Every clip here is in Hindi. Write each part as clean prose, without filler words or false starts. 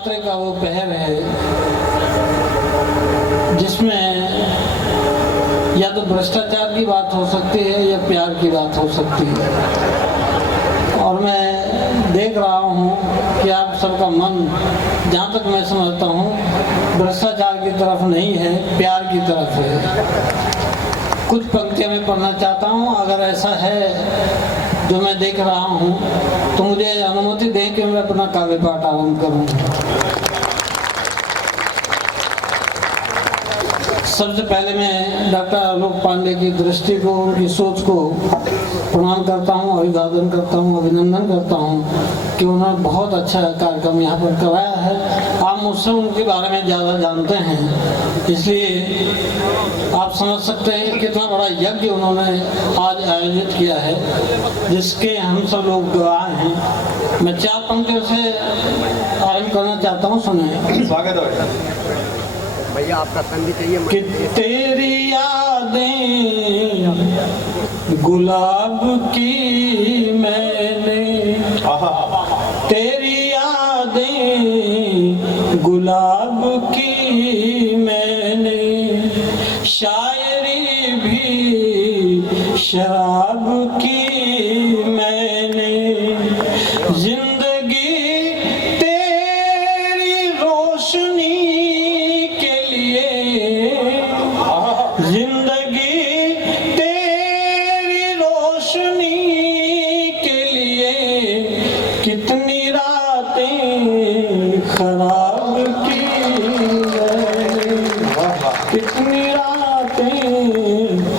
रात्रि का वो पहर है जिसमें या तो भ्रष्टाचार की बात हो सकती है या प्यार की बात हो सकती है। और मैं देख रहा हूँ कि आप सबका मन, जहाँ तक मैं समझता हूँ, भ्रष्टाचार की तरफ नहीं है, प्यार की तरफ है। कुछ पंक्तियाँ मैं पढ़ना चाहता हूँ, अगर ऐसा है जो मैं देख रहा हूँ तो मुझे अनुमति दें कि मैं अपना काव्य पाठ आरंभ करूँ। सबसे पहले मैं डॉक्टर आलोक पांडे की दृष्टि को, उनकी सोच को प्रणाम करता हूँ, अभिवादन करता हूँ, अभिनंदन करता हूँ कि उन्होंने बहुत अच्छा कार्यक्रम यहाँ पर कराया है। आप मुझसे उनके बारे में ज़्यादा जानते हैं, इसलिए आप समझ सकते हैं कि कितना बड़ा यज्ञ उन्होंने आज आयोजित किया है, जिसके हम सब लोग गवाह हैं। मैं 4 पंक्तियों से आरंभ करना चाहता हूँ, सुनिए। स्वागत है भैया, आपका संगीत चाहिए कि तेरी यादें गुलाब की मैंने, तेरी यादें गुलाब की मैंने, शायरी भी शराब की मैंने, जिंदगी तेरी रोशनी के लिए, जिंदगी तेरी रोशनी के लिए, कितनी रातें खराब की मैंने, कितनी रातें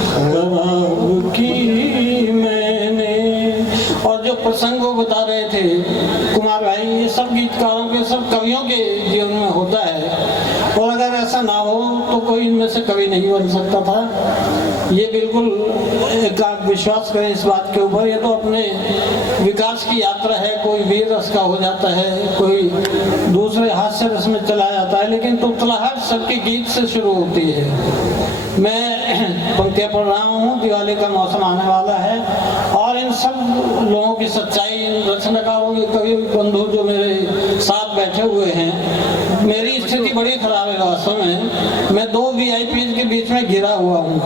खराब की मैंने। और जो प्रसंग वो बता रहे थे कुमार भाई, ये सब गीतकारों के, सब कवियों के जीवन में होता है, और अगर ऐसा ना हो तो कोई इनमें से कवि नहीं बन सकता था। ये बिल्कुल एक आप विश्वास करें इस बात के ऊपर। ये तो अपने विकास की यात्रा है, कोई वीर रस का हो जाता है, कोई दूसरे हास्य रस में चला जाता है, लेकिन तुतलाहट सबके गीत से शुरू होती है। मैं पंक्तियाँ पढ़ रहा हूँ, दिवाली का मौसम आने वाला है, और इन सब लोगों की सच्चाई, इन रचनाकारों के कवि बंधु जो मेरे साथ बैठे हुए हैं, मेरी स्थिति बड़ी खराब है वास्तव में। मैं 2 VIP के बीच में घिरा हुआ हूँ।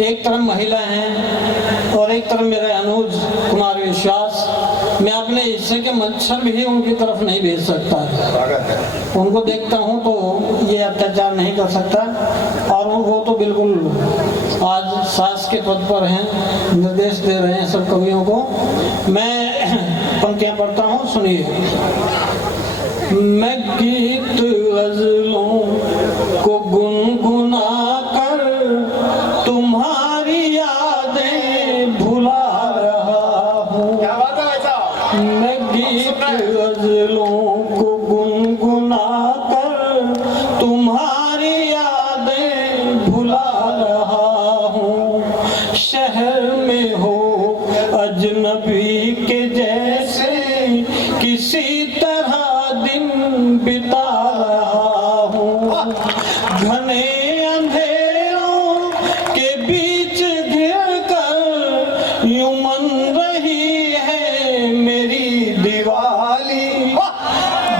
एक तरफ महिला हैं और एक तरफ मेरे अनुज कुमार विश्वास। मैं अपने हिस्से के मच्छर भी उनकी तरफ नहीं भेज सकता। उनको देखता हूँ तो ये अत्याचार नहीं कर सकता, और वो तो बिल्कुल आज सास के पद पर हैं, निर्देश दे रहे हैं सब कवियों को। मैं पंक्तियाँ पढ़ता हूँ, सुनिए। मैं गीत गजलों को गुनगुना कर तुम्हारी यादें भुला रहा हूँ। क्या बात है ऐसा? मैं गीत गजलों को गुनगुना कर तुम्हारी यादें भुला रहा हूँ। शहर में हो अजनबी के जैसे किसी तरह दिन बिता रहा हूँ। घने अंधेरों के बीच घिर कर यूं मन रही है मेरी दिवाली।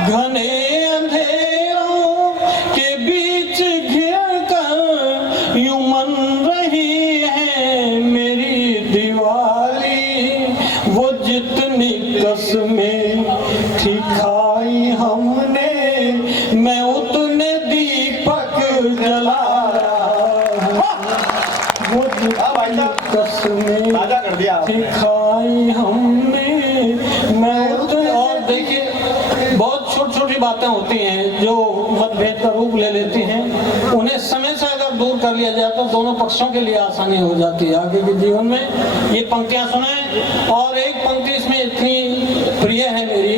घने अंधेरों के बीच घिर कर यूं मन रही है मेरी दिवाली। वो जितनी कसमें थी खाई हमने, मैं उतने दीपक जला रहा हूँ। वो जितनी कसमें थी खाई हमने, मैं उतने। और देखिए, बहुत छोटी छोटी बातें होती हैं जो मतभेद का रूप ले लेती हैं, उन्हें समय से अगर दूर कर लिया जाए तो दोनों पक्षों के लिए आसानी हो जाती है आगे के जीवन में। ये पंक्तियां सुने, और एक पंक्ति इसमें इतनी प्रिय है मेरी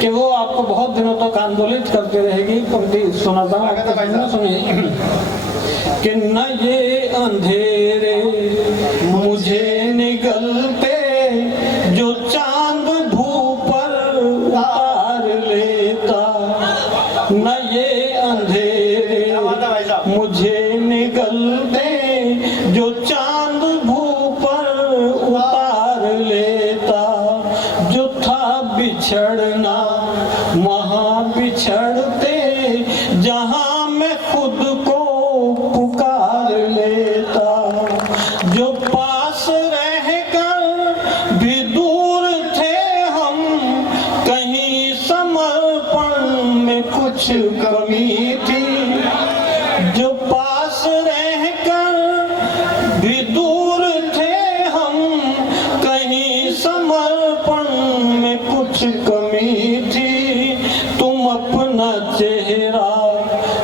कि वो आपको बहुत दिनों तक आंदोलित करती रहेगी। पंक्ति सुनाता हूँ, सुनिए। कि न ये अंधेरे मुझे निगलते जो चांद भू पर उतार लेता, न ये अंधेरे मुझे निगलते जो चांद भू पर उतार लेता, जो था बिछड़ना वहाँ बिछड़ते जहाँ मैं खुद को पुकार लेता। जो पास रहकर भी दूर थे हम, कहीं समर्पण में कुछ कमी थी। जो पास रहकर भी दूर थे हम, कहीं समर्पण में कुछ कमी थी। तुम अपना चेहरा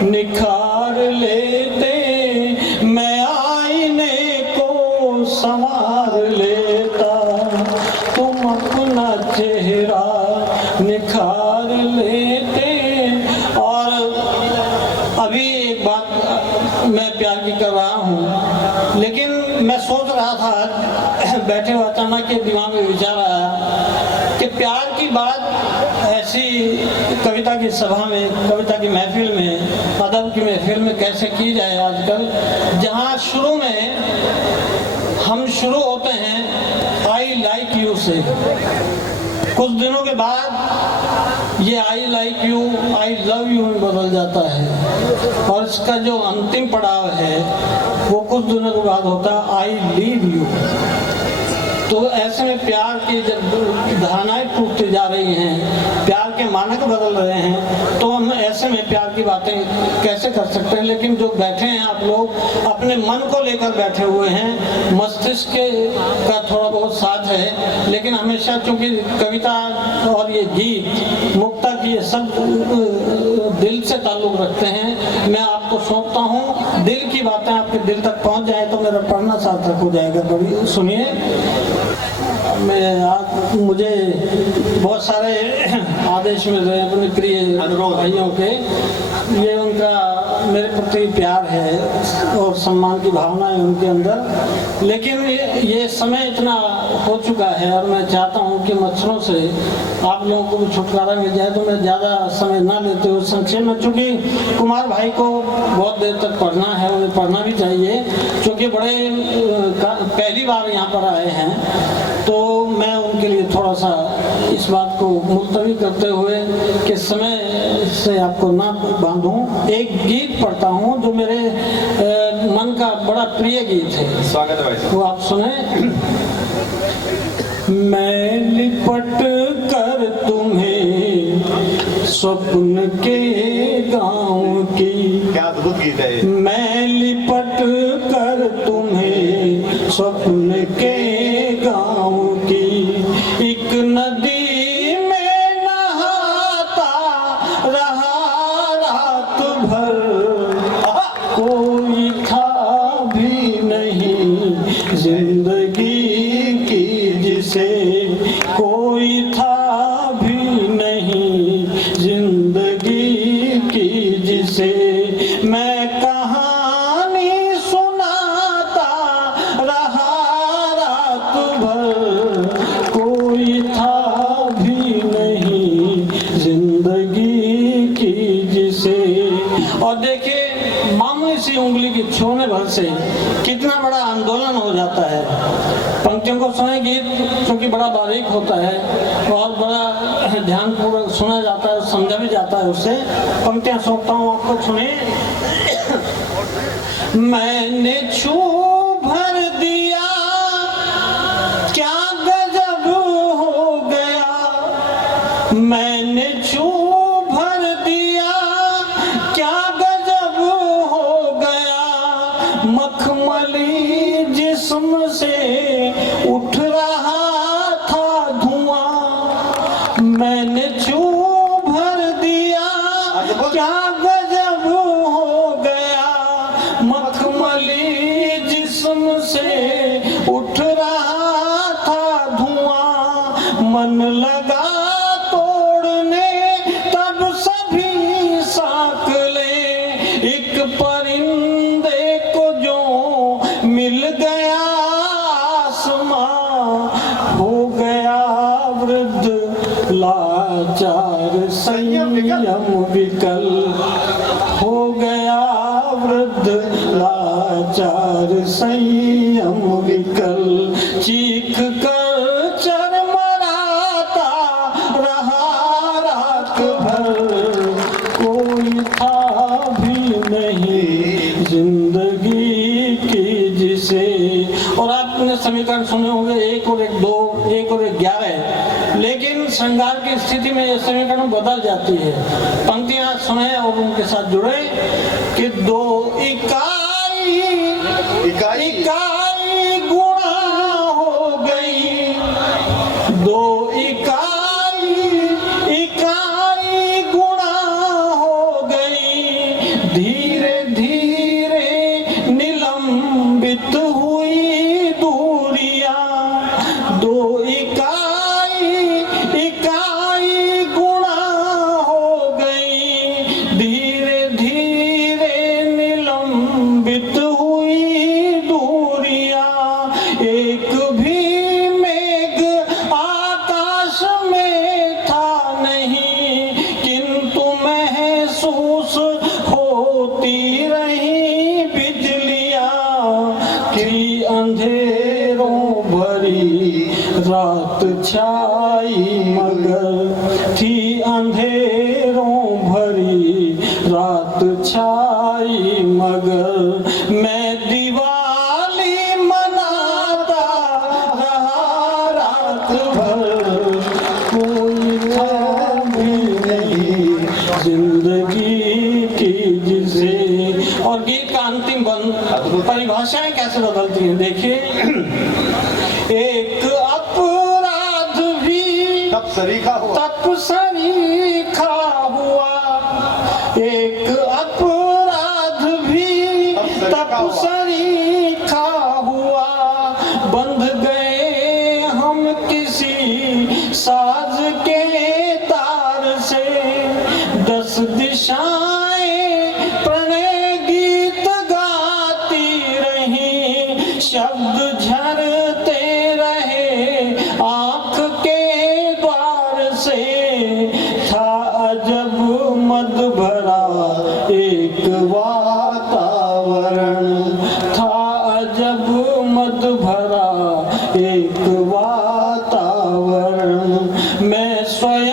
निखार लेते, मैं आईने को संवार लेता। तुम अपना चेहरा निखार लेते। और अभी एक बात मैं प्यार की कर रहा हूँ, लेकिन मैं सोच रहा था बैठे हुए अचानक के दिमाग में विचार आया कि प्यार की बात ऐसी कविता की सभा में, कविता की महफिल में, अदब की महफिल में कैसे की जाए आजकल, जहाँ शुरू में हम शुरू होते हैं आई लाइक यू से। कुछ दिनों के बाद ये I like you I love you में बदल जाता है, और इसका जो अंतिम पड़ाव है वो कुछ दिनों के बाद होता है आई लीव यू। तो ऐसे में प्यार की जब धारणाएं टूटती जा रही हैं, प्यार के मानक बदल रहे हैं, तो हम ऐसे में प्यार की बातें कैसे कर सकते हैं। लेकिन जो बैठे हैं आप लोग अपने मन को लेकर बैठे हुए हैं, मस्तिष्क का थोड़ा बहुत साथ है, लेकिन हमेशा चूंकि कविता और ये गीत मुक्ता की ये सब दिल से ताल्लुक रखते हैं। मैं आपको सौंपता हूँ, दिल की बातें आपके दिल तक पहुँच जाए तो मेरा पढ़ना सार्थक हो जाएगा। बड़ी सुनिए, मुझे बहुत सारे आदेश मिल रहे हैं अपने प्रिय भाइयों के। ये उनका मेरे प्रति प्यार है और सम्मान की भावना है उनके अंदर, लेकिन ये समय इतना हो चुका है और मैं चाहता हूँ कि मच्छरों से आप लोगों को भी छुटकारा मिल जाए। तो मैं ज़्यादा समय ना लेते हुए संक्षेप में, चूँकि कुमार भाई को बहुत देर तक पढ़ना है, उन्हें पढ़ना भी चाहिए, क्योंकि बड़े पहली बार यहाँ पर आए हैं, तो मैं उनके लिए थोड़ा सा इस बात को मुलतवी करते हुए कि समय से आपको ना बांधूं, एक गीत पढ़ता हूँ जो मेरे मन का बड़ा प्रिय गीत है। स्वागत है भाई। वो आप सुने। मैं लिपट कर तुम्हें स्वप्न के गाँव की, क्या अद्भुत गीत है ये। मैं लिपट कर तुम्हें स्वप्न के गाँव की, एक नदी में नहाता रहा रात भर, कोई था भी नहीं जिंदगी की जिसे, कोई था भी नहीं जिंदगी की जिसे, मैं कहानी सुनाता रहा रात भर, कोई था भी नहीं जिंदगी की जिसे। और देखिए, मामूली सी उंगली की छूने भर से कितना बड़ा आंदोलन हो जाता है। पंक्तियों को सुने, गीत क्योंकि बड़ा बारीक होता है और बड़ा ध्यानपूर्वक सुना जाता है, समझा भी जाता है उससे। पंक्तियां सौंपता हूँ आपको, सुनिए। मैंने छू भर दिया, क्या गजब हो गया, मैंने छू भर दिया, क्या गजब हो गया, मखमली जिस्म से उठ रहा था धुआं, मैंने छू भर दिया, क्या गजब हो गया, मखमली जिस्म से उठ रहा था धुआं, मन लगा तोड़ने तब सभी साकले, एक परिंदे को जो मिल गया आसमां, हो गया वृद्ध लाचार संयम विकल, हो गया वृद्ध लाचार संयम विकल, चीख कर चरमराता रात भर कोई था भी नहीं जिंदगी की जिसे। और आपने समीकरण सुने होंगे 1 और 1 2, 1 और 1 11, लेकिन श्रृंगार की स्थिति में ये समीकरण बदल जाती है। पंक्तियां सुने और उनके साथ जुड़े कि 2 इकाई गुणा हो गई, 2 इकाई गुणा हो गई, धीरे धीरे निलंबित हुई दूरियां, 2 इकाई गुणा हो गई, धीरे धीरे निलंबित हुई दूरियां, एक भी मेघ आकाश में था नहीं किंतु महसूस होती रही बिजलियां, थी अंधेरों भरी रात छाई मगर, थी अंधेरों भरी रात छाई मगर, मैं दिवाली मनाता रहा रात भर, कोई था भी नहीं जिंदगी की जिसे। और गीत का अंतिम बंद परिभाषाएं कैसे बदलती हैं देखिए। एक अपराध भी तब सरीखा हुआ, एक अपराध भी तब सरीखा हुआ, बंध गए हम किसी साज के तार से, 10 दिशाएं प्रणय गीत गाती रही, शब्द झरते रहे आंख के द्वार से, था अजब मद भरा एक वातावरण, था अजब मद भरा एक वातावरण, मैं स्वयं